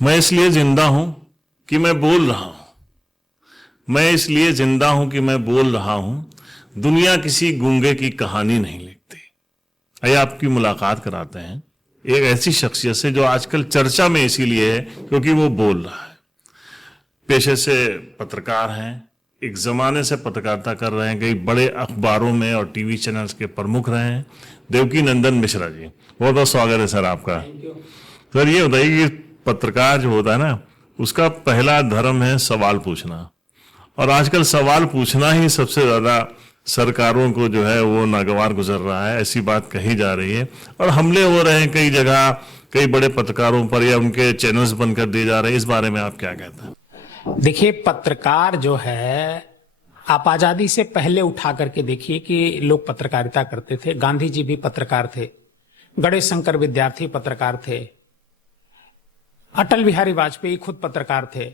मैं इसलिए जिंदा हूं कि मैं बोल रहा हूं। मैं इसलिए जिंदा हूं कि मैं बोल रहा हूं। दुनिया किसी गूंगे की कहानी नहीं लिखती। आइए आपकी मुलाकात कराते हैं एक ऐसी शख्सियत से जो आजकल चर्चा में इसीलिए है क्योंकि वो बोल रहा है। पेशे से पत्रकार हैं, एक जमाने से पत्रकारिता कर रहे हैं, कई बड़े अखबारों में और टीवी चैनल्स के प्रमुख रहे हैं। देवकी नंदन मिश्रा जी, बहुत बहुत स्वागत है सर आपका। सर ये बताइए कि पत्रकार जो होता है ना, उसका पहला धर्म है सवाल पूछना, और आजकल सवाल पूछना ही सबसे ज्यादा सरकारों को जो है वो नागवार गुजर रहा है, ऐसी बात कही जा रही है। और हमले हो रहे हैं कई जगह, कई बड़े पत्रकारों पर, या उनके चैनल्स बंद कर दिए जा रहे हैं। इस बारे में आप क्या कहते हैं? देखिए, पत्रकार जो है, आप आजादी से पहले उठा करके देखिए कि लोग पत्रकारिता करते थे। गांधी जी भी पत्रकार थे, गणेश शंकर विद्यार्थी पत्रकार थे, अटल बिहारी वाजपेयी खुद पत्रकार थे।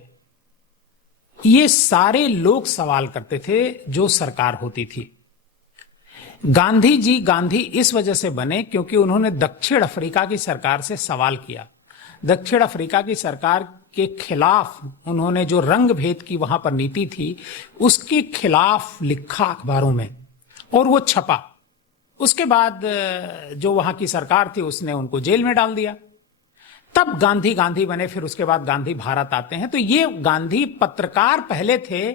ये सारे लोग सवाल करते थे जो सरकार होती थी। गांधी जी गांधी इस वजह से बने क्योंकि उन्होंने दक्षिण अफ्रीका की सरकार से सवाल किया। दक्षिण अफ्रीका की सरकार के खिलाफ उन्होंने जो रंग भेद की वहां पर नीति थी, उसके खिलाफ लिखा अखबारों में और वो छपा। उसके बाद जो वहां की सरकार थी उसने उनको जेल में डाल दिया। तब गांधी गांधी बने, फिर उसके बाद गांधी भारत आते हैं। तो ये गांधी पत्रकार पहले थे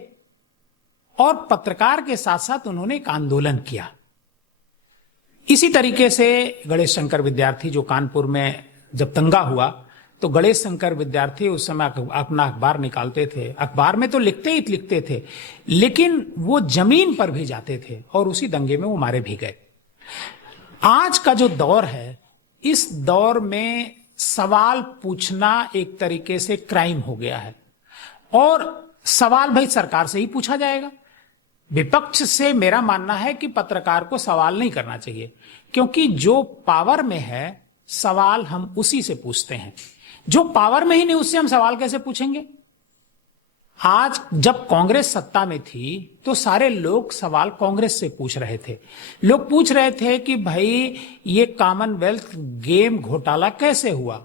और पत्रकार के साथ साथ उन्होंने एक आंदोलन किया। इसी तरीके से गणेश शंकर विद्यार्थी जो कानपुर में जब दंगा हुआ, तो गणेश शंकर विद्यार्थी उस समय अपना अखबार निकालते थे। अखबार में तो लिखते थे, लेकिन वो जमीन पर भी जाते थे और उसी दंगे में वो मारे भी गए। आज का जो दौर है, इस दौर में सवाल पूछना एक तरीके से क्राइम हो गया है, और सवाल भाई सरकार से ही पूछा जाएगा। विपक्ष से मेरा मानना है कि पत्रकार को सवाल नहीं करना चाहिए, क्योंकि जो पावर में है सवाल हम उसी से पूछते हैं। जो पावर में ही नहीं, उससे हम सवाल कैसे पूछेंगे? आज जब कांग्रेस सत्ता में थी तो सारे लोग सवाल कांग्रेस से पूछ रहे थे। लोग पूछ रहे थे कि भाई ये कॉमनवेल्थ गेम घोटाला कैसे हुआ,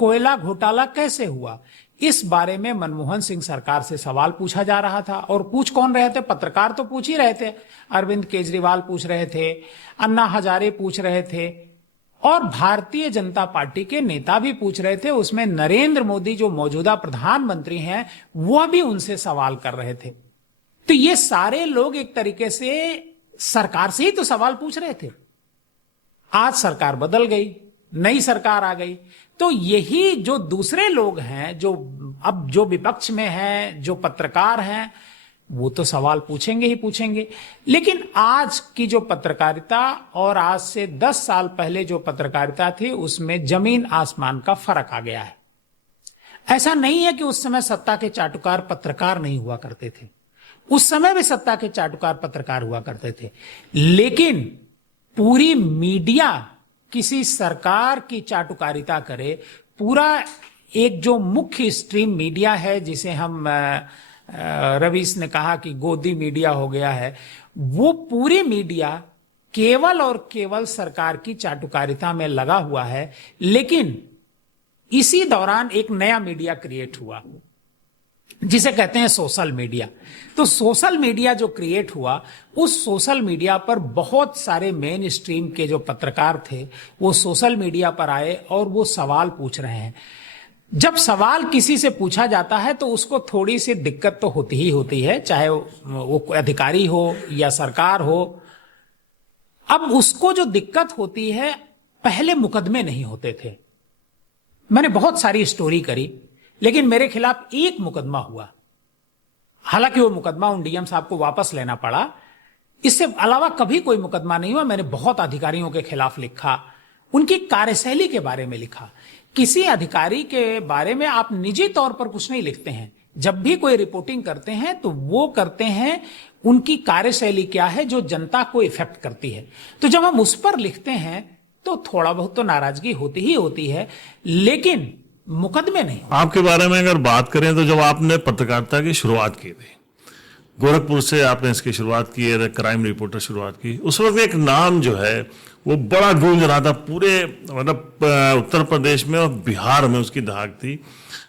कोयला घोटाला कैसे हुआ। इस बारे में मनमोहन सिंह सरकार से सवाल पूछा जा रहा था। और पूछ कौन रहे थे? पत्रकार तो पूछ ही रहे थे। अरविंद केजरीवाल पूछ रहे थे, अन्ना हजारे पूछ रहे थे, और भारतीय जनता पार्टी के नेता भी पूछ रहे थे। उसमें नरेंद्र मोदी जो मौजूदा प्रधानमंत्री हैं, वह भी उनसे सवाल कर रहे थे। तो ये सारे लोग एक तरीके से सरकार से ही तो सवाल पूछ रहे थे। आज सरकार बदल गई, नई सरकार आ गई, तो यही जो दूसरे लोग हैं, जो अब जो विपक्ष में हैं, जो पत्रकार हैं, वो तो सवाल पूछेंगे ही पूछेंगे। लेकिन आज की जो पत्रकारिता और आज से 10 साल पहले जो पत्रकारिता थी, उसमें जमीन आसमान का फर्क आ गया है। ऐसा नहीं है कि उस समय सत्ता के चाटुकार पत्रकार नहीं हुआ करते थे, उस समय भी सत्ता के चाटुकार पत्रकार हुआ करते थे। लेकिन पूरी मीडिया किसी सरकार की चाटुकारिता करे, पूरा एक जो मुख्य स्ट्रीम मीडिया है, जिसे हम रवीश ने कहा कि गोदी मीडिया हो गया है, वो पूरी मीडिया केवल और केवल सरकार की चाटुकारिता में लगा हुआ है। लेकिन इसी दौरान एक नया मीडिया क्रिएट हुआ, जिसे कहते हैं सोशल मीडिया। तो सोशल मीडिया जो क्रिएट हुआ, उस सोशल मीडिया पर बहुत सारे मेन स्ट्रीम के जो पत्रकार थे, वो सोशल मीडिया पर आए और वो सवाल पूछ रहे हैं। जब सवाल किसी से पूछा जाता है तो उसको थोड़ी सी दिक्कत तो होती ही होती है, चाहे वो अधिकारी हो या सरकार हो। अब उसको जो दिक्कत होती है, पहले मुकदमे नहीं होते थे। मैंने बहुत सारी स्टोरी करी, लेकिन मेरे खिलाफ एक मुकदमा हुआ। हालांकि वो मुकदमा उन डीएम साहब को वापस लेना पड़ा। इससे अलावा कभी कोई मुकदमा नहीं हुआ। मैंने बहुत अधिकारियों के खिलाफ लिखा, उनकी कार्यशैली के बारे में लिखा। किसी अधिकारी के बारे में आप निजी तौर पर कुछ नहीं लिखते हैं। जब भी कोई रिपोर्टिंग करते हैं तो वो करते हैं उनकी कार्यशैली क्या है, जो जनता को इफेक्ट करती है। तो जब हम उस पर लिखते हैं तो थोड़ा बहुत तो नाराजगी होती ही होती है, लेकिन मुकदमे नहीं। आपके बारे में अगर बात करें तो जब आपने पत्रकारिता की शुरुआत की थी, गोरखपुर से आपने इसकी शुरुआत की है, क्राइम रिपोर्टर शुरुआत की। उस वक्त एक नाम जो है वो बड़ा गूंज रहा था पूरे, मतलब उत्तर प्रदेश में और बिहार में उसकी धाक थी,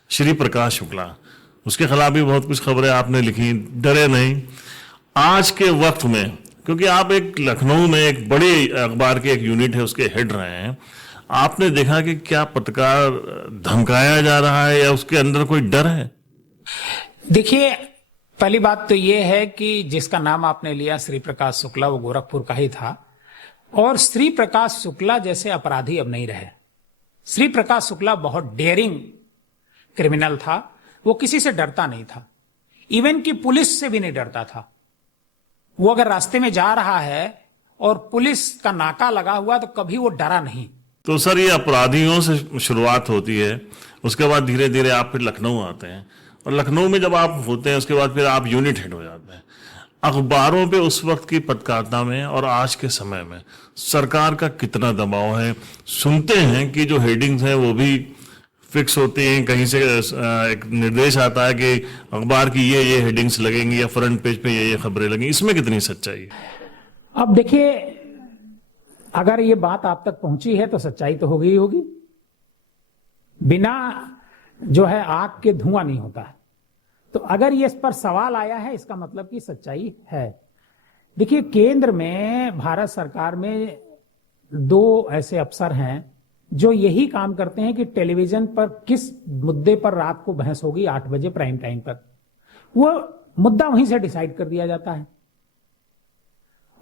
श्री प्रकाश शुक्ला। उसके खिलाफ भी बहुत कुछ खबरें आपने लिखी, डरे नहीं। आज के वक्त में, क्योंकि आप एक लखनऊ में एक बड़ी अखबार के एक यूनिट है उसके हेड रहे हैं, आपने देखा कि क्या पत्रकार धमकाया जा रहा है या उसके अंदर कोई डर है? देखिए, पहली बात तो ये है कि जिसका नाम आपने लिया श्री प्रकाश शुक्ला, वो गोरखपुर का ही था। और श्री प्रकाश शुक्ला जैसे अपराधी अब नहीं रहे। श्री प्रकाश शुक्ला बहुत डेयरिंग क्रिमिनल था। वो किसी से डरता नहीं था, इवन कि पुलिस से भी नहीं डरता था। वो अगर रास्ते में जा रहा है और पुलिस का नाका लगा हुआ तो कभी वो डरा नहीं। तो सर, ये अपराधियों से शुरुआत होती है, उसके बाद धीरे धीरे आप फिर लखनऊ आते हैं, और लखनऊ में जब आप होते हैं उसके बाद फिर आप यूनिट हेड हो जाते हैं। अखबारों पे उस वक्त की पत्रकारिता में और आज के समय में सरकार का कितना दबाव है? सुनते हैं कि जो हेडिंग्स हैं वो भी फिक्स होती हैं, कहीं से एक निर्देश आता है कि अखबार की ये हेडिंग्स लगेंगी या फ्रंट पेज पे ये खबरें लगेंगी। इसमें कितनी सच्चाई है? अब देखिए, अगर ये बात आप तक पहुंची है तो सच्चाई तो होगी ही होगी। बिना जो है आग के धुआं नहीं होता है। तो अगर ये इस पर सवाल आया है, इसका मतलब कि सच्चाई है। देखिए, केंद्र में भारत सरकार में 2 ऐसे अफसर हैं जो यही काम करते हैं कि टेलीविजन पर किस मुद्दे पर रात को बहस होगी 8 बजे प्राइम टाइम पर, वो मुद्दा वहीं से डिसाइड कर दिया जाता है।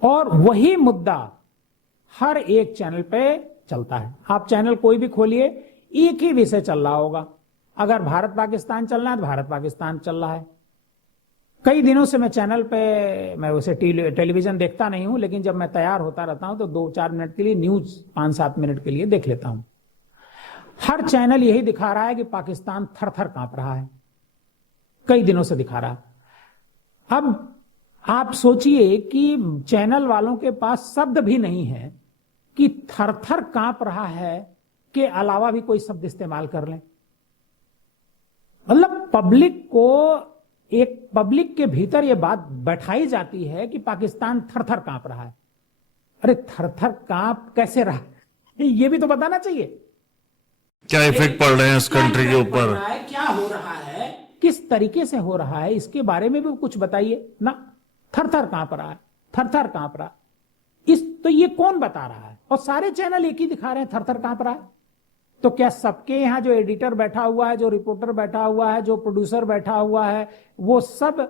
और वही मुद्दा हर एक चैनल पे चलता है। आप चैनल कोई भी खोलिए, एक ही विषय चल रहा होगा। अगर भारत पाकिस्तान चल रहा है तो भारत पाकिस्तान चल रहा है। कई दिनों से मैं चैनल पे, मैं वैसे टेलीविजन देखता नहीं हूं, लेकिन जब मैं तैयार होता रहता हूं तो 2-4 मिनट के लिए न्यूज 5-7 मिनट के लिए देख लेता हूं। हर चैनल यही दिखा रहा है कि पाकिस्तान थर थर कांप रहा है, कई दिनों से दिखा रहा है। अब आप सोचिए कि चैनल वालों के पास शब्द भी नहीं है कि थर थर कांप रहा है के अलावा भी कोई शब्द इस्तेमाल कर लें। मतलब पब्लिक के भीतर यह बात बैठाई जाती है कि पाकिस्तान थर थर कांप रहा है। अरे थर थर कांप कैसे रहा है, ये भी तो बताना चाहिए। क्या इफेक्ट पड़ रहे हैं उस कंट्री के ऊपर, क्या हो रहा है, किस तरीके से हो रहा है, इसके बारे में भी कुछ बताइए ना। थर थर कांप रहा है, थर थर कांप रहा है, तो ये कौन बता रहा है? और सारे चैनल एक ही दिखा रहे हैं थर थर कांप रहा है। तो क्या सबके यहां जो एडिटर बैठा हुआ है, जो रिपोर्टर बैठा हुआ है, जो प्रोड्यूसर बैठा हुआ है, वो सब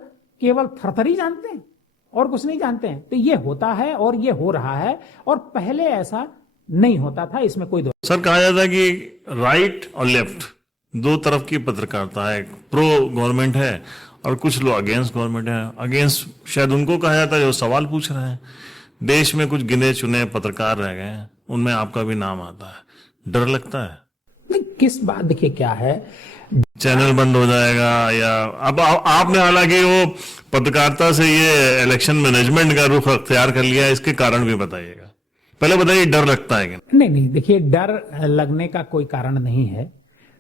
केवल थरथर ही जानते हैं और कुछ नहीं जानते हैं? तो ये होता है और ये हो रहा है, और पहले ऐसा नहीं होता था, इसमें कोई दो। सर, कहा जाता है कि राइट और लेफ्ट 2 तरफ की पत्रकारिता है। प्रो गवर्नमेंट है और कुछ लोग अगेंस्ट गवर्नमेंट है। अगेंस्ट शायद उनको कहा जाता है जो सवाल पूछ रहे हैं। देश में कुछ गिने चुने पत्रकार रह गए हैं, उनमें आपका भी नाम आता है। डर लगता है? नहीं, किस बात, देखिए क्या है, चैनल बंद हो जाएगा या अब आपने हालांकि वो पत्रकारिता से ये इलेक्शन मैनेजमेंट का रुख अख्तियार कर लिया है, इसके कारण भी बताइएगा। पहले बताइए, डर लगता है कि नहीं, देखिए, डर लगने का कोई कारण नहीं है।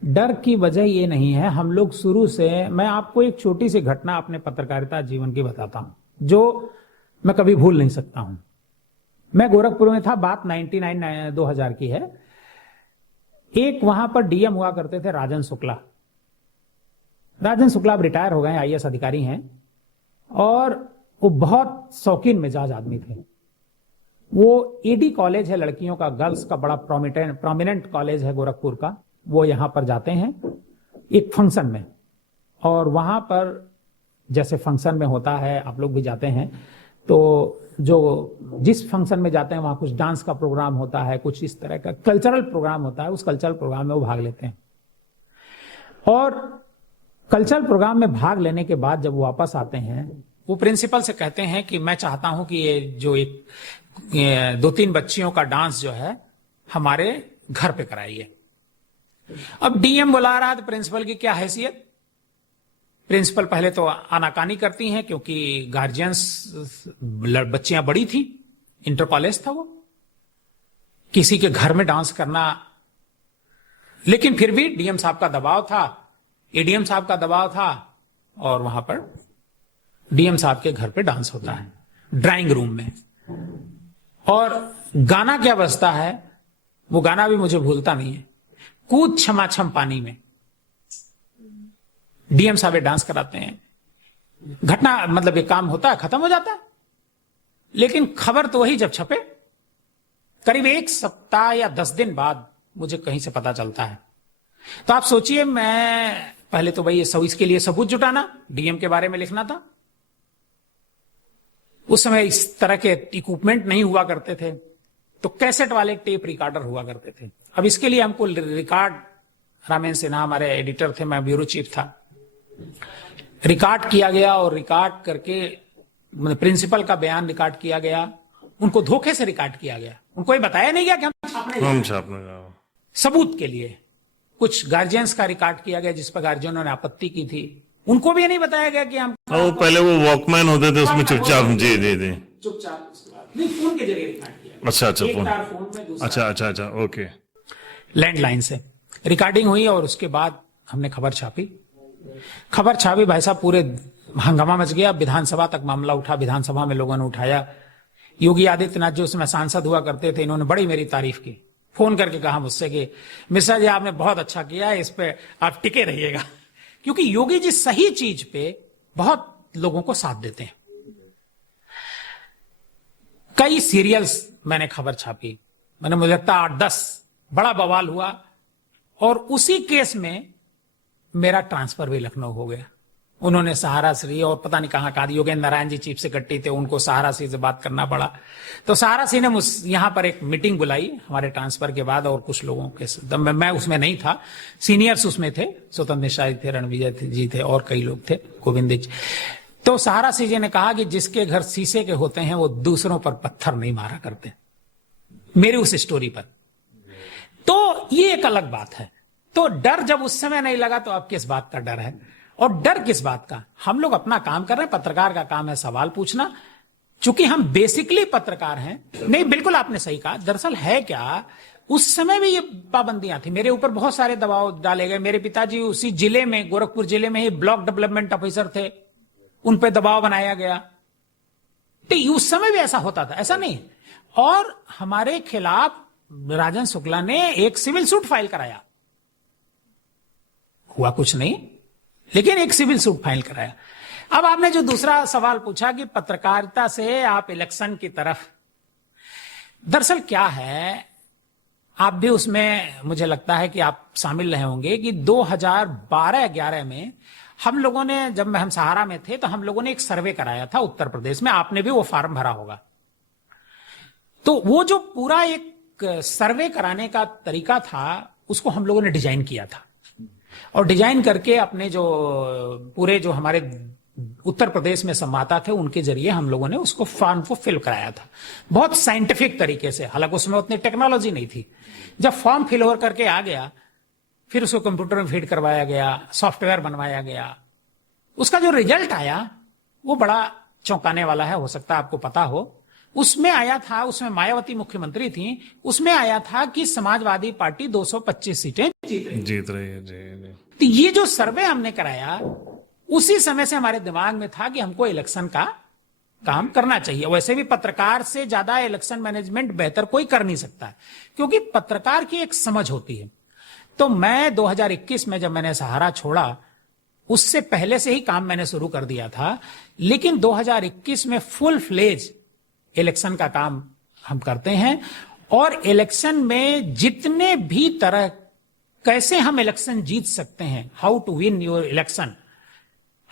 डर की वजह ये नहीं है। हम लोग शुरू से, मैं आपको एक छोटी सी घटना अपने पत्रकारिता जीवन की बताता हूं जो मैं कभी भूल नहीं सकता हूं। मैं गोरखपुर में था, बात 2009 की है। एक वहां पर डीएम हुआ करते थे राजन शुक्ला। राजन शुक्ला अब रिटायर हो गए, आईएएस अधिकारी हैं, और वो बहुत शौकीन मिजाज आदमी थे। वो एडी कॉलेज है लड़कियों का, गर्ल्स का बड़ा प्रोमिनेंट कॉलेज है गोरखपुर का। वो यहां पर जाते हैं एक फंक्शन में, और वहां पर जैसे फंक्शन में होता है, आप लोग भी जाते हैं, तो जिस फंक्शन में जाते हैं वहां कुछ डांस का प्रोग्राम होता है, कुछ इस तरह का कल्चरल प्रोग्राम होता है। उस कल्चरल प्रोग्राम में वो भाग लेते हैं, और कल्चरल प्रोग्राम में भाग लेने के बाद जब वो वापस आते हैं, वो प्रिंसिपल से कहते हैं कि मैं चाहता हूं कि ये जो 2-3 बच्चियों का डांस जो है हमारे घर पे कराइए। अब डीएम बुला रहा है तो प्रिंसिपल की क्या हैसियत? प्रिंसिपल पहले तो आनाकानी करती हैं, क्योंकि गार्जियंस, बच्चियां बड़ी थी, इंटर कॉलेज था वो, किसी के घर में डांस करना। लेकिन फिर भी डीएम साहब का दबाव था, एडीएम साहब का दबाव था, और वहां पर डीएम साहब के घर पे डांस होता है ड्राइंग रूम में, और गाना क्या बजता है, वो गाना भी मुझे भूलता नहीं है, कूद छमाछम पानी में। डीएम साहब डांस कराते हैं, घटना मतलब ये काम होता है, खत्म हो जाता है, लेकिन खबर तो वही जब छपे। करीब 1 सप्ताह या 10 दिन बाद मुझे कहीं से पता चलता है। तो आप सोचिए, मैं पहले तो भाई इसके लिए सबूत जुटाना, डीएम के बारे में लिखना था। उस समय इस तरह के इक्विपमेंट नहीं हुआ करते थे, तो कैसेट वाले टेप रिकॉर्डर हुआ करते थे। अब इसके लिए हमको रिकॉर्ड, रामेन सिन्हा हमारे एडिटर थे, मैं ब्यूरो चीफ था, रिकॉर्ड किया गया और रिकॉर्ड करके मतलब प्रिंसिपल का बयान रिकॉर्ड किया गया, उनको धोखे से रिकॉर्ड किया गया, उनको ये बताया नहीं गया कि हम छापने सबूत के लिए। कुछ गार्जियंस का रिकॉर्ड किया गया जिस पर गार्जियनों ने आपत्ति की थी, उनको भी नहीं बताया गया कि हम वो पहले वो वॉकमैन होते थे उसमें चुपचाप जी चुपचाप नहीं, फोन के जरिए रिकॉर्ड किया। अच्छा फोन में अच्छा ओके। लैंडलाइन से रिकॉर्डिंग हुई और उसके बाद हमने खबर छापी भाई साहब, पूरे हंगामा मच गया, विधानसभा तक मामला उठा, विधानसभा में लोगों ने उठाया। योगी आदित्यनाथ जो उसमें सांसद हुआ करते थे, इन्होंने बड़ी मेरी तारीफ की, फोन करके कहा मुझसे कि मिश्रा जी आपने बहुत अच्छा किया, इस पे आप टिके रहिएगा, क्योंकि योगी जी सही चीज पे बहुत लोगों को साथ देते हैं। कई सीरियल्स मैंने खबर छापी, मैंने मुझे लगता 8-10 बड़ा बवाल हुआ, और उसी केस में मेरा ट्रांसफर भी लखनऊ हो गया। उन्होंने सहारा श्री और पता नहीं कहां योगेंद्र नारायण जी चीफ सेक्रेटरी थे, उनको सहारा श्री से बात करना पड़ा। तो सहारा श्री ने यहां पर एक मीटिंग बुलाई हमारे ट्रांसफर के बाद, और कुछ लोगों के मैं उसमें नहीं था, सीनियर्स उसमें थे, स्वतंत्र मिश्रा जी थे, रणविजय जी थे, और कई लोग थे, गोविंद जी। तो सहारा श्री जी ने कहा कि जिसके घर शीशे के होते हैं वो दूसरों पर पत्थर नहीं मारा करते, मेरी उस स्टोरी पर। तो ये एक अलग बात है। तो डर जब उस समय नहीं लगा तो अब किस बात का डर है? और डर किस बात का? हम लोग अपना काम कर रहे हैं, पत्रकार का काम है सवाल पूछना। चूंकि हम बेसिकली पत्रकार हैं, नहीं बिल्कुल आपने सही कहा। दरअसल है क्या, उस समय भी ये पाबंदियां थी, मेरे ऊपर बहुत सारे दबाव डाले गए। मेरे पिताजी उसी जिले में, गोरखपुर जिले में ही ब्लॉक डेवलपमेंट ऑफिसर थे, उन पे दबाव बनाया गया। तो उस समय भी ऐसा होता था, ऐसा नहीं। और हमारे खिलाफ राजन शुक्ला ने एक सिविल सूट फाइल कराया, हुआ कुछ नहीं, लेकिन एक सिविल सूट फाइल कराया। अब आपने जो दूसरा सवाल पूछा कि पत्रकारिता से आप इलेक्शन की तरफ, दरअसल क्या है, आप भी उसमें मुझे लगता है कि आप शामिल रहे होंगे कि 2012-11 में हम लोगों ने, जब हम सहारा में थे, तो हम लोगों ने एक सर्वे कराया था उत्तर प्रदेश में, आपने भी वो फॉर्म भरा होगा। तो वो जो पूरा एक सर्वे कराने का तरीका था, उसको हम लोगों ने डिजाइन किया था, और डिजाइन करके अपने जो पूरे जो हमारे उत्तर प्रदेश में संवाददाता थे उनके जरिए हम लोगों ने उसको फॉर्म को फिल कराया था, बहुत साइंटिफिक तरीके से। हालांकि उसमें उतनी टेक्नोलॉजी नहीं थी। जब फॉर्म फिल हो करके आ गया, फिर उसको कंप्यूटर में फीड करवाया गया, सॉफ्टवेयर बनवाया गया, उसका जो रिजल्ट आया वो बड़ा चौंकाने वाला है, हो सकता है आपको पता हो। उसमें आया था, उसमें मायावती मुख्यमंत्री थी, उसमें आया था कि समाजवादी पार्टी 225 सीटें जीत रही है। तो ये जो सर्वे हमने कराया, उसी समय से हमारे दिमाग में था कि हमको इलेक्शन का काम करना चाहिए। वैसे भी पत्रकार से ज्यादा इलेक्शन मैनेजमेंट बेहतर कोई कर नहीं सकता, क्योंकि पत्रकार की एक समझ होती है। तो मैं 2021 में जब मैंने सहारा छोड़ा, उससे पहले से ही काम मैंने शुरू कर दिया था, लेकिन 2021 में फुल फ्लेज इलेक्शन का काम हम करते हैं। और इलेक्शन में जितने भी तरह, कैसे हम इलेक्शन जीत सकते हैं, how to win your election,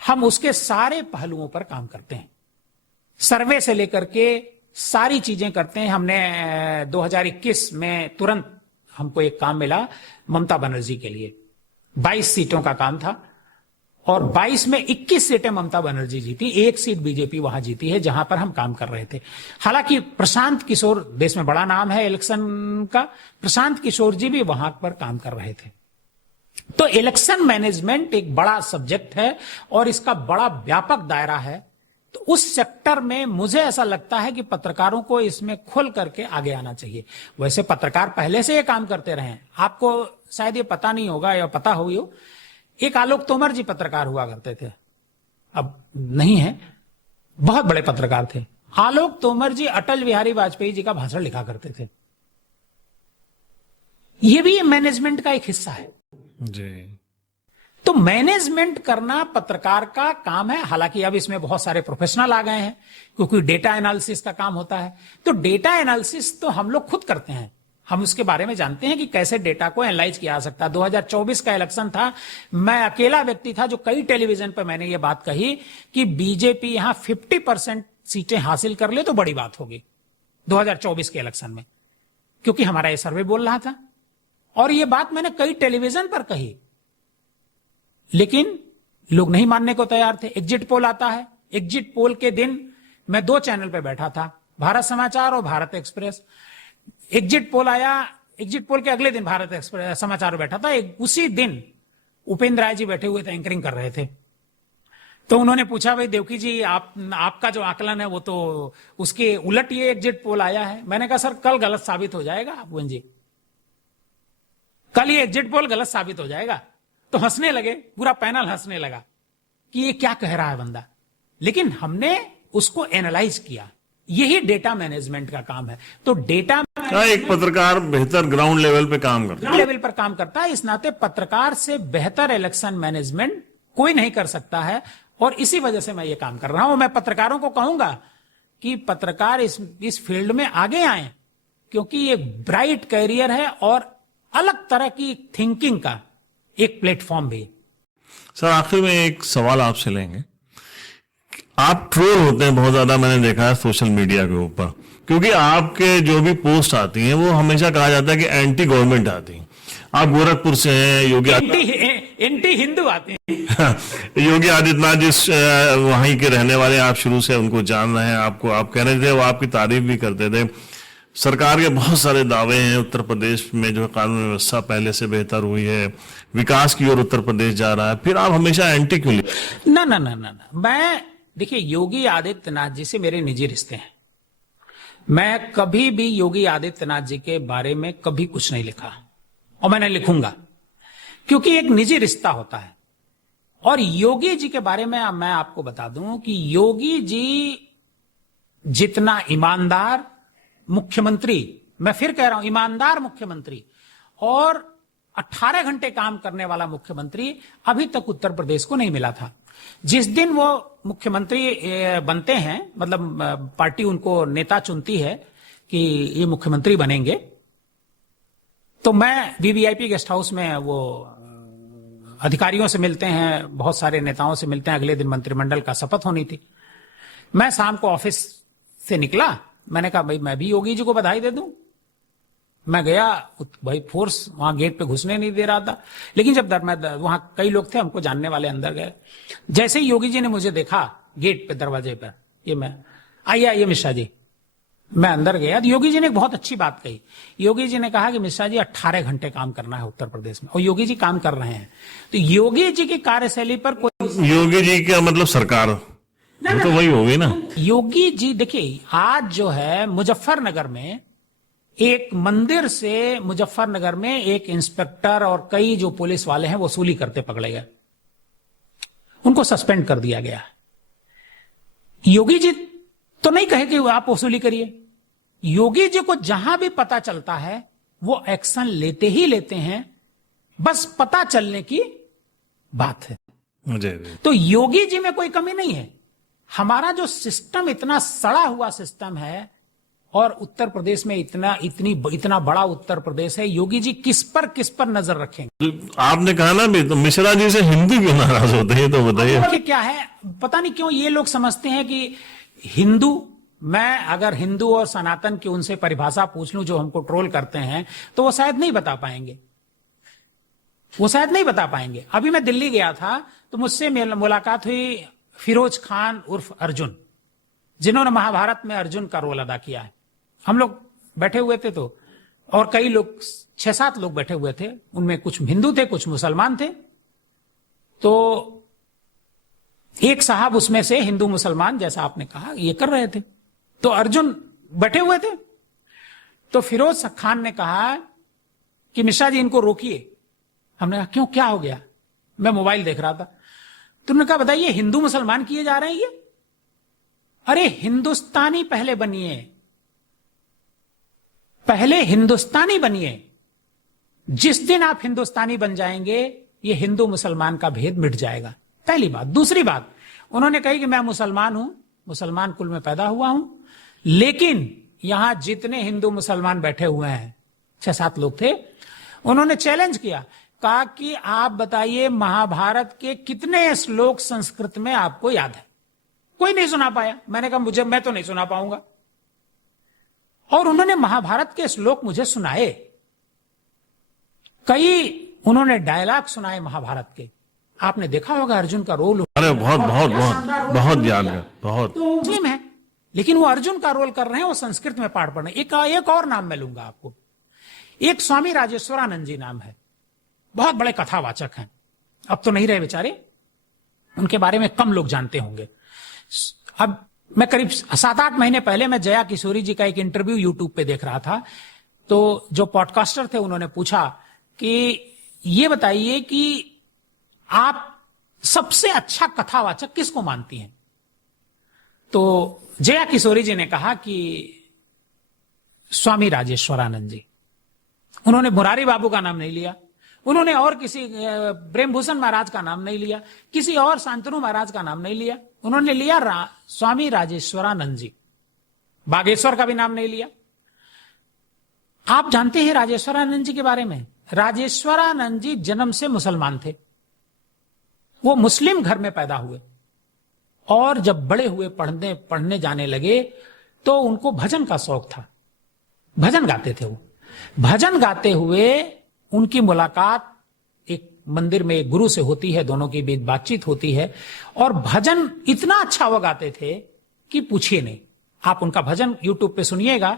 हम उसके सारे पहलुओं पर काम करते हैं। सर्वे से लेकर के सारी चीजें करते हैं। हमने 2021 में तुरंत हमको एक काम मिला ममता बनर्जी के लिए, 22 सीटों का काम था, और 22 में 21 सीटें ममता बनर्जी जीती, 1 सीट बीजेपी वहां जीती है जहां पर हम काम कर रहे थे। हालांकि प्रशांत किशोर, देश में बड़ा नाम है इलेक्शन का, प्रशांत किशोर जी भी वहां पर काम कर रहे थे। तो इलेक्शन मैनेजमेंट एक बड़ा सब्जेक्ट है और इसका बड़ा व्यापक दायरा है। तो उस सेक्टर में मुझे ऐसा लगता है कि पत्रकारों को इसमें खुल करके आगे आना चाहिए। वैसे पत्रकार पहले से ये काम करते रहे हैं, आपको शायद ये पता नहीं होगा या पता हो, एक आलोक तोमर जी पत्रकार हुआ करते थे, अब नहीं है, बहुत बड़े पत्रकार थे। आलोक तोमर जी अटल बिहारी वाजपेयी जी का भाषण लिखा करते थे। यह भी मैनेजमेंट का एक हिस्सा है। जी। तो मैनेजमेंट करना पत्रकार का काम है। हालांकि अब इसमें बहुत सारे प्रोफेशनल आ गए हैं, क्योंकि डेटा एनालिसिस का काम होता है। तो डेटा एनालिसिस तो हम लोग खुद करते हैं, हम उसके बारे में जानते हैं कि कैसे डेटा को एनालाइज किया जा सकता है। 2024 का इलेक्शन था, मैं अकेला व्यक्ति था जो कई टेलीविजन पर मैंने ये बात कही कि बीजेपी यहां 50% सीटें हासिल कर ले तो बड़ी बात होगी 2024 के इलेक्शन में, क्योंकि हमारा ये सर्वे बोल रहा था। और ये बात मैंने कई टेलीविजन पर कही, लेकिन लोग नहीं मानने को तैयार थे। एग्जिट पोल आता है, एग्जिट पोल के दिन मैं 2 चैनल पे बैठा था, भारत समाचार और भारत एक्सप्रेस। एग्जिट पोल आया, एग्जिट पोल के अगले दिन भारत एक्सप्रेस समाचार में बैठा था। उसी दिन उपेंद्र राय जी बैठे हुए थे, एंकरिंग कर रहे थे। तो उन्होंने पूछा, भाई देवकी जी, आपका जो आकलन है वो तो उसके उलट ये एग्जिट पोल आया है। मैंने कहा, सर कल गलत साबित हो जाएगा भुवन जी, कल ये एग्जिट पोल गलत साबित हो जाएगा। तो हंसने लगे, पूरा पैनल हंसने लगा कि ये क्या कह रहा है बंदा। लेकिन हमने उसको एनालाइज किया। यही डेटा मैनेजमेंट का काम है। तो डेटा एक पत्रकार बेहतर ग्राउंड लेवल पे काम करता है, ग्राउंड लेवल पर काम करता है। इस नाते पत्रकार से बेहतर इलेक्शन मैनेजमेंट कोई नहीं कर सकता है, और इसी वजह से मैं ये काम कर रहा हूं। मैं पत्रकारों को कहूंगा कि पत्रकार इस फील्ड में आगे आए, क्योंकि ये ब्राइट कैरियर है और अलग तरह की थिंकिंग का एक प्लेटफॉर्म भी। सर आखिर में एक सवाल आपसे लेंगे। आप ट्रोल होते हैं बहुत ज्यादा, मैंने देखा है सोशल मीडिया के ऊपर, क्योंकि आपके जो भी पोस्ट आती हैं वो हमेशा कहा जाता है कि एंटी गवर्नमेंट आती हैं। आप गोरखपुर से हैं, योगी एंटी हिंदू आते हैं। योगी आदित्यनाथ जिस वहीं के रहने वाले, आप शुरू से उनको जान रहे हैं, आपको आप कह रहे थे, वो आपकी तारीफ भी करते थे। सरकार के बहुत सारे दावे हैं, उत्तर प्रदेश में जो कानून व्यवस्था पहले से बेहतर हुई है, विकास की ओर उत्तर प्रदेश जा रहा है, फिर आप हमेशा एंटी क्यों लिखते? ना ना ना ना ना, मैं देखिए, योगी आदित्यनाथ जी से मेरे निजी रिश्ते हैं। मैं कभी भी योगी आदित्यनाथ जी के बारे में कभी कुछ नहीं लिखा, और मैं नहीं लिखूंगा, क्योंकि एक निजी रिश्ता होता है। और योगी जी के बारे में मैं आपको बता दूं कि योगी जी जितना ईमानदार मुख्यमंत्री, मैं फिर कह रहा हूं ईमानदार मुख्यमंत्री और 18 घंटे काम करने वाला मुख्यमंत्री अभी तक उत्तर प्रदेश को नहीं मिला था। जिस दिन वो मुख्यमंत्री बनते हैं, मतलब पार्टी उनको नेता चुनती है कि ये मुख्यमंत्री बनेंगे, तो मैं वीवीआईपी गेस्ट हाउस में वो अधिकारियों से मिलते हैं, बहुत सारे नेताओं से मिलते हैं। अगले दिन मंत्रिमंडल का शपथ होनी थी। मैं शाम को ऑफिस से निकला, मैंने कहा भाई मैं भी योगी जी को बधाई दे दूं। मैं गया, भाई फोर्स वहां गेट पे घुसने नहीं दे रहा था, लेकिन जब वहां कई लोग थे हमको जानने वाले, अंदर गए। जैसे ही योगी जी ने मुझे देखा गेट पे, दरवाजे पर, ये मैं आइए मिश्रा जी, मैं अंदर गया तो योगी जी ने एक बहुत अच्छी बात कही। योगी जी ने कहा कि मिश्रा जी 18 घंटे काम करना है उत्तर प्रदेश में, और योगी जी काम कर रहे हैं। तो योगी जी की कार्यशैली पर कोई, योगी जी का मतलब सरकार तो वही होगी ना। योगी जी देखिए, आज जो है मुजफ्फरनगर में एक मंदिर से, मुजफ्फरनगर में एक इंस्पेक्टर और कई जो पुलिस वाले हैं वसूली करते पकड़े गए, उनको सस्पेंड कर दिया गया। योगी जी तो नहीं कहे कि आप वसूली करिए। योगी जी को जहां भी पता चलता है वो एक्शन लेते ही लेते हैं, बस पता चलने की बात है। मुझे तो योगी जी में कोई कमी नहीं है। हमारा जो सिस्टम इतना सड़ा हुआ सिस्टम है, और उत्तर प्रदेश में इतना बड़ा उत्तर प्रदेश है, योगी जी किस पर नजर रखेंगे? आपने कहा ना भी, तो मिश्रा जी से हिंदू क्यों नाराज होते हैं, तो बताइए। क्या है, पता नहीं क्यों ये लोग समझते हैं कि हिंदू, मैं अगर हिंदू और सनातन की उनसे परिभाषा पूछ लूं जो हमको ट्रोल करते हैं, तो वो शायद नहीं बता पाएंगे, वो शायद नहीं बता पाएंगे। अभी मैं दिल्ली गया था तो मुझसे मुलाकात हुई फिरोज खान उर्फ अर्जुन, जिन्होंने महाभारत में अर्जुन का रोल अदा किया है। हम लोग बैठे हुए थे, तो और कई लोग, 6-7 लोग बैठे हुए थे, उनमें कुछ हिंदू थे, कुछ मुसलमान थे। तो एक साहब उसमें से हिंदू मुसलमान, जैसा आपने कहा, ये कर रहे थे, तो अर्जुन बैठे हुए थे। तो फिरोज खान ने कहा कि मिश्रा जी इनको रोकिए। हमने कहा क्यों, क्या हो गया? मैं मोबाइल देख रहा था। तो उन्होंने कहा बताइए हिंदू मुसलमान किए जा रहे हैं ये? अरे हिंदुस्तानी पहले बनिए, पहले हिंदुस्तानी बनिए। जिस दिन आप हिंदुस्तानी बन जाएंगे, ये हिंदू मुसलमान का भेद मिट जाएगा। पहली बात। दूसरी बात, उन्होंने कही कि मैं मुसलमान हूं, मुसलमान कुल में पैदा हुआ हूं, लेकिन यहां जितने हिंदू मुसलमान बैठे हुए हैं, 6-7 लोग थे, उन्होंने चैलेंज किया, कहा कि आप बताइए महाभारत के कितने श्लोक संस्कृत में आपको याद है। कोई नहीं सुना पाया। मैंने कहा मैं तो नहीं सुना पाऊंगा। और उन्होंने महाभारत के श्लोक मुझे सुनाए, कई उन्होंने डायलॉग सुनाए महाभारत के। आपने देखा होगा अर्जुन का रोल। अरे बहुत बहुत बहुत बहुत ज्ञान है, बहुत। तो मुस्लिम है, लेकिन वो अर्जुन का रोल कर रहे हैं, वो संस्कृत में पाठ पढ़ रहे हैं। एक और नाम मैं लूंगा आपको। एक स्वामी राजेश्वरानंद जी नाम है, बहुत बड़े कथावाचक हैं, अब तो नहीं रहे बेचारे, उनके बारे में कम लोग जानते होंगे। अब मैं करीब 7-8 महीने पहले मैं जया किशोरी जी का एक इंटरव्यू यूट्यूब पे देख रहा था, तो जो पॉडकास्टर थे उन्होंने पूछा कि ये बताइए कि आप सबसे अच्छा कथावाचक किसको मानती हैं? तो जया किशोरी जी ने कहा कि स्वामी राजेश्वरानंद जी। उन्होंने मुरारी बाबू का नाम नहीं लिया, उन्होंने और किसी प्रेमभूषण महाराज का नाम नहीं लिया, किसी और शांतनु महाराज का नाम नहीं लिया, उन्होंने लिया स्वामी राजेश्वरानंद जी। बागेश्वर का भी नाम नहीं लिया। आप जानते हैं राजेश्वरानंद जी के बारे में? राजेश्वरानंद जी जन्म से मुसलमान थे, वो मुस्लिम घर में पैदा हुए, और जब बड़े हुए पढ़ने जाने लगे तो उनको भजन का शौक था, भजन गाते थे वो। भजन गाते हुए उनकी मुलाकात एक मंदिर में एक गुरु से होती है, दोनों के बीच बातचीत होती है, और भजन इतना अच्छा वो गाते थे कि पूछिए नहीं। आप उनका भजन यूट्यूब पे सुनिएगा,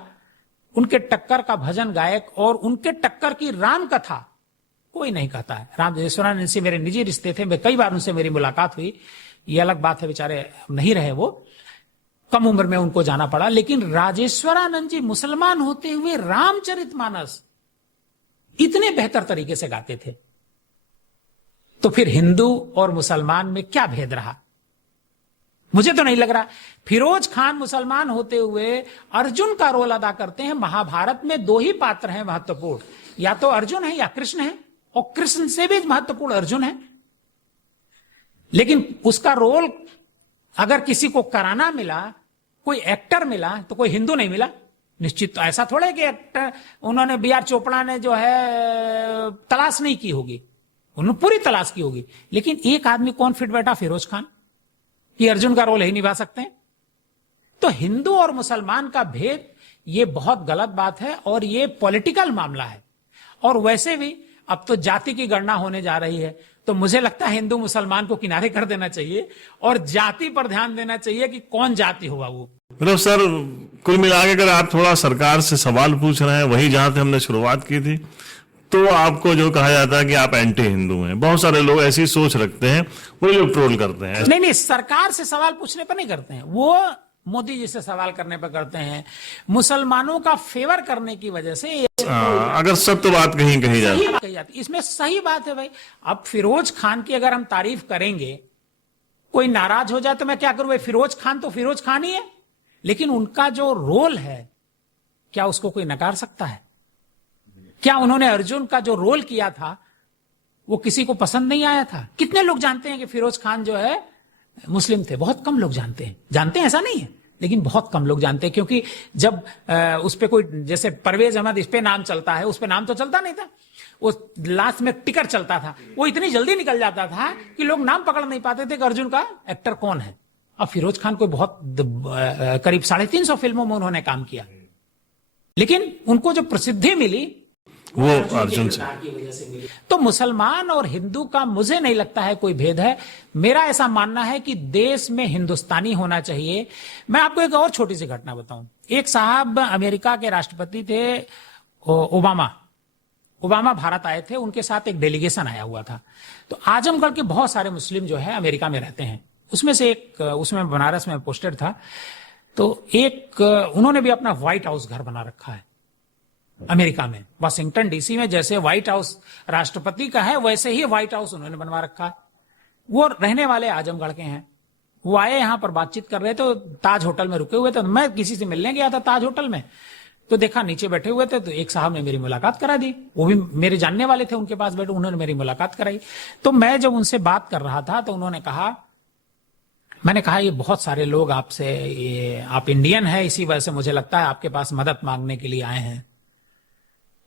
उनके टक्कर का भजन गायक और उनके टक्कर की राम कथा कोई नहीं कहता है। राजेश्वरानंद से मेरे निजी रिश्ते थे, कई बार उनसे मेरी मुलाकात हुई, ये अलग बात है, बेचारे नहीं रहे, वो कम उम्र में उनको जाना पड़ा। लेकिन राजेश्वरानंद जी मुसलमान होते हुए रामचरितमानस इतने बेहतर तरीके से गाते थे। तो फिर हिंदू और मुसलमान में क्या भेद रहा? मुझे तो नहीं लग रहा। फिरोज खान मुसलमान होते हुए अर्जुन का रोल अदा करते हैं। महाभारत में 2 ही पात्र हैं महत्वपूर्ण, या तो अर्जुन है या कृष्ण है, और कृष्ण से भी महत्वपूर्ण अर्जुन है। लेकिन उसका रोल अगर किसी को कराना मिला, कोई एक्टर मिला, तो कोई हिंदू नहीं मिला। निश्चित तो ऐसा थोड़ा है कि एक्टर उन्होंने B.R. चोपड़ा ने जो है तलाश नहीं की होगी, उन्होंने पूरी तलाश की होगी। लेकिन एक आदमी कौन फिट बैठा? फिरोज खान, कि अर्जुन का रोल ही निभा सकते हैं। तो हिंदू और मुसलमान का भेद ये बहुत गलत बात है, और ये पॉलिटिकल मामला है। और वैसे भी अब तो जाति की गणना होने जा रही है, तो मुझे लगता है हिंदू मुसलमान को किनारे कर देना चाहिए और जाति पर ध्यान देना चाहिए कि कौन जाति होगा वो। मतलब सर, कुल मिला के अगर आप थोड़ा सरकार से सवाल पूछ रहे हैं, वही जहां से हमने शुरुआत की थी, तो आपको जो कहा जाता है कि आप एंटी हिंदू हैं। बहुत सारे लोग ऐसी सोच रखते हैं, वो लोग ट्रोल करते हैं। नहीं, सरकार से सवाल पूछने पर नहीं करते हैं, वो मोदी जी से सवाल करने पर करते हैं। मुसलमानों का फेवर करने की वजह से अगर सत्य बात कहीं कही जाती, इसमें सही बात है भाई। अब फिरोज खान की अगर हम तारीफ करेंगे, कोई नाराज हो जाए तो मैं क्या करूं? फिरोज खान तो फिरोज खान ही है, लेकिन उनका जो रोल है, क्या उसको कोई नकार सकता है? क्या उन्होंने अर्जुन का जो रोल किया था वो किसी को पसंद नहीं आया था? कितने लोग जानते हैं कि फिरोज खान जो है मुस्लिम थे? बहुत कम लोग जानते हैं ऐसा नहीं है, लेकिन बहुत कम लोग जानते हैं। क्योंकि जब उस पे कोई, जैसे परवेज अहमद इस पे नाम चलता है, उस पे नाम तो चलता नहीं था, वो लास्ट में टिकर चलता था, वो इतनी जल्दी निकल जाता था कि लोग नाम पकड़ नहीं पाते थे कि अर्जुन का एक्टर कौन है। अब फिरोज खान कोई बहुत करीब 350 फिल्मों में उन्होंने काम किया, लेकिन उनको जो प्रसिद्धि मिली वो अर्जुन से मिली। तो मुसलमान और हिंदू का मुझे नहीं लगता है कोई भेद है। मेरा ऐसा मानना है कि देश में हिंदुस्तानी होना चाहिए। मैं आपको एक और छोटी सी घटना बताऊं। एक साहब अमेरिका के राष्ट्रपति थे, ओबामा भारत आए थे, उनके साथ एक डेलीगेशन आया हुआ था। तो आजमगढ़ के बहुत सारे मुस्लिम जो है अमेरिका में रहते हैं, उसमें से एक, उसमें बनारस में पोस्टेड था। तो एक उन्होंने भी अपना व्हाइट हाउस घर बना रखा है अमेरिका में, वाशिंगटन डीसी में। जैसे व्हाइट हाउस राष्ट्रपति का है, वैसे ही व्हाइट हाउस उन्होंने बनवा रखा है। वो रहने वाले आजमगढ़ के हैं, वो आए यहाँ पर बातचीत कर रहे थे, तो ताज होटल में रुके हुए थे। मैं किसी से मिलने गया था ताज होटल में, तो देखा नीचे बैठे हुए थे, तो एक साहब ने मेरी मुलाकात करा दी। वो भी मेरे जानने वाले थे, उनके पास बैठे, उन्होंने मेरी मुलाकात कराई। तो मैं जब उनसे बात कर रहा था तो उन्होंने कहा, मैंने कहा ये बहुत सारे लोग आपसे, ये आप इंडियन है, इसी वजह से मुझे लगता है आपके पास मदद मांगने के लिए आए हैं।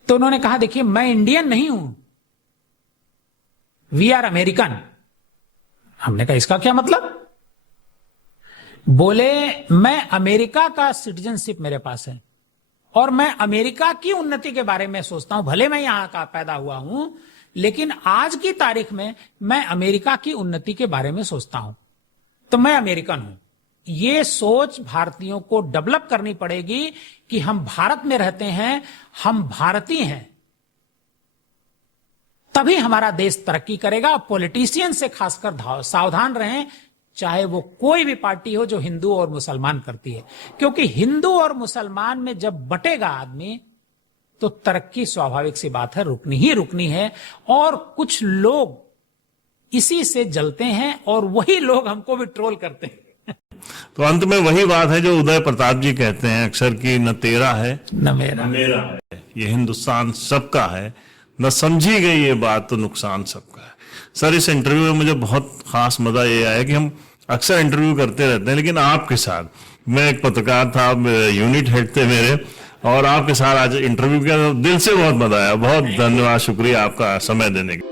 तो उन्होंने कहा देखिए मैं इंडियन नहीं हूं, वी आर अमेरिकन। हमने कहा इसका क्या मतलब? बोले मैं अमेरिका का सिटीजनशिप मेरे पास है और मैं अमेरिका की उन्नति के बारे में सोचता हूं। भले मैं यहां का पैदा हुआ हूं, लेकिन आज की तारीख में मैं अमेरिका की उन्नति के बारे में सोचता हूं, तो मैं अमेरिकन हूं। ये सोच भारतीयों को डेवलप करनी पड़ेगी कि हम भारत में रहते हैं, हम भारतीय हैं, तभी हमारा देश तरक्की करेगा। पॉलिटिशियन से खासकर सावधान रहें, चाहे वो कोई भी पार्टी हो जो हिंदू और मुसलमान करती है, क्योंकि हिंदू और मुसलमान में जब बटेगा आदमी तो तरक्की स्वाभाविक सी बात है रुकनी ही रुकनी है। और कुछ लोग इसी से जलते हैं और वही लोग हमको भी ट्रोल करते हैं। तो अंत में वही बात है जो उदय प्रताप जी कहते हैं अक्सर कि न तेरा है न मेरा है, ये हिंदुस्तान सबका है, न समझी गई ये बात तो नुकसान सबका है। सर इस इंटरव्यू में मुझे बहुत खास मजा ये आया कि हम अक्सर इंटरव्यू करते रहते हैं, लेकिन आपके साथ, मैं एक पत्रकार था, यूनिट हेड थे मेरे, और आपके साथ आज इंटरव्यू किया तो दिल से बहुत मजा आया। बहुत धन्यवाद, शुक्रिया आपका समय देने के लिए।